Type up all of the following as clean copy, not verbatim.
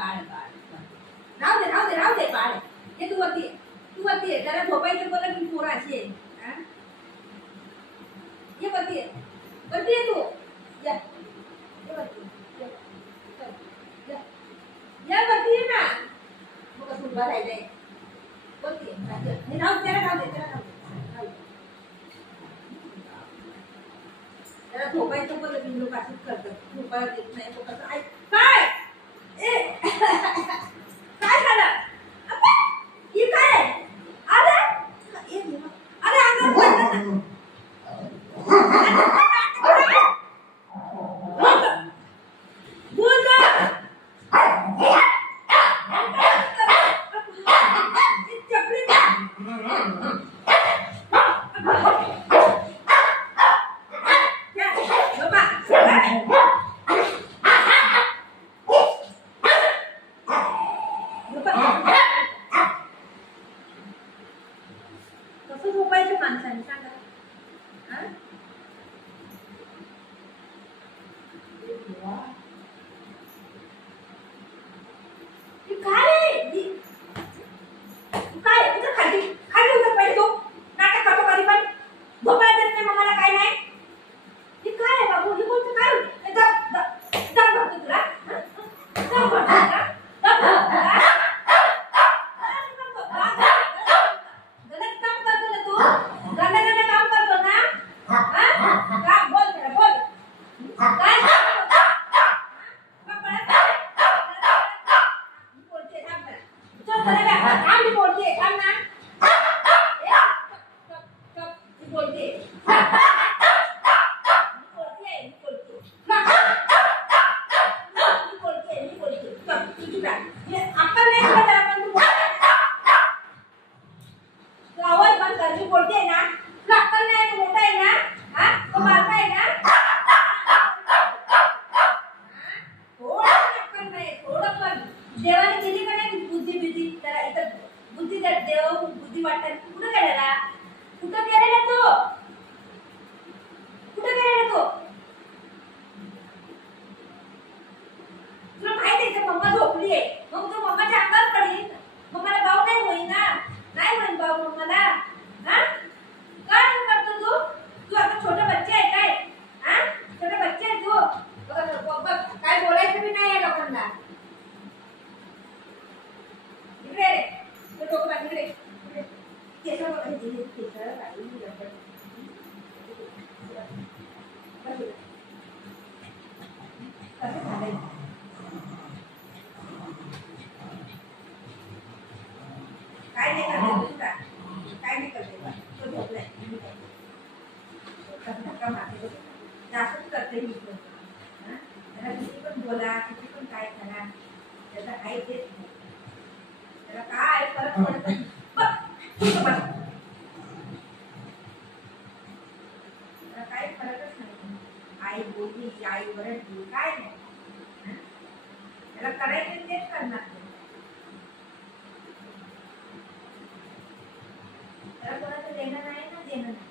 बाळ राहू दे बाळ हे तू वरती आहे त्याला झोपायचं बोला की पोरं अशी आहे ये वरती आहे तू या वरती ये ना मग असं उभा राहिलंय वरती राहू दे त्याला झोपायचं बोला की लोक असंच करतात झोपायला देत नाही तो कसं ऐक काय काय झालं ही काय अरे कसं झोपायचं माणसाने सांगा देवाने दिली का नाही बुद्धी त्याला इथं बुद्धी देव बुद्धी वाटत कुठं गेलेला तो तुला माहिती आहे मम्मा झोपली आहे मग तू मम्माच्या अंगावर पडली मम्माला भाव नाही होईन भाव मम्माला हा काय करतो तू आता छोटा बच्चा आहे काय हा छोटा बच्चा आहे तू बघ काय बोलायचं भी नाही आहे लोकांना इकडे तो डोकं बांध इकडे केस बघा केस काढून कसं झालंय काय नाही करते तो झोपलाय धक्का मारते जास्तच करते मी त्याला किती पण बोला किती पण काय करा त्याचा काही देत नाही त्याला काय फरक पडत नाही त्याला काही फरकच नाही आई बोलली आई ओरडली काय नाही त्याला करायचं तेच करणार त्याला कोणाचं देणं नाही ना देणं नाही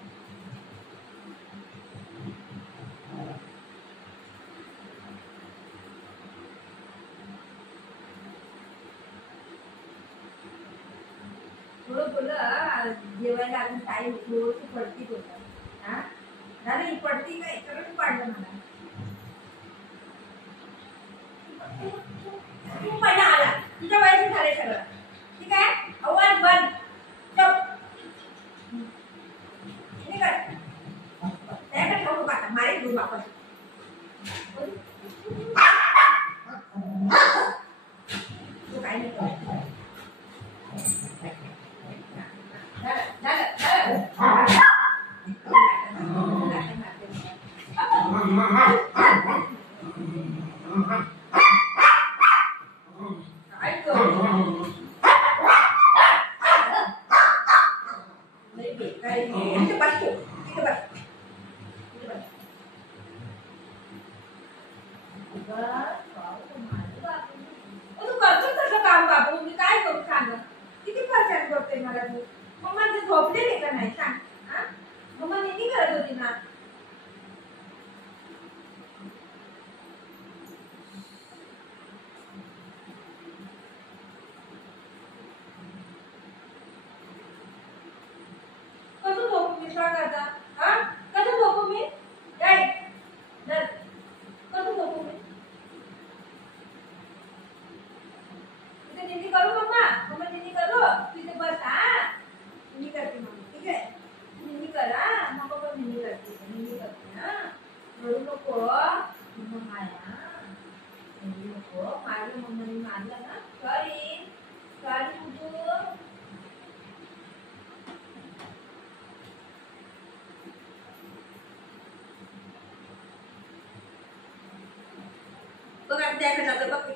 थोडं बोल जेवायला अजून टाईम थोडीशी पडती होत हा झालं ही पडती काय सगळं पाडलं मला तू पहिला आला तुझ्या वयाचं झालंय सगळं ठीक आहे आवाज बंद त्याकडे खाऊ नका मारेल घेऊ वापस तू काय नाही करायचं काम बाबू मी काय करू सांग किती परेशान करतोय मला तू मम्मा ते झोपलेले का नाही सांग हा मम्मा नेहमी करत होती ना त्या एखाद्याचं बघ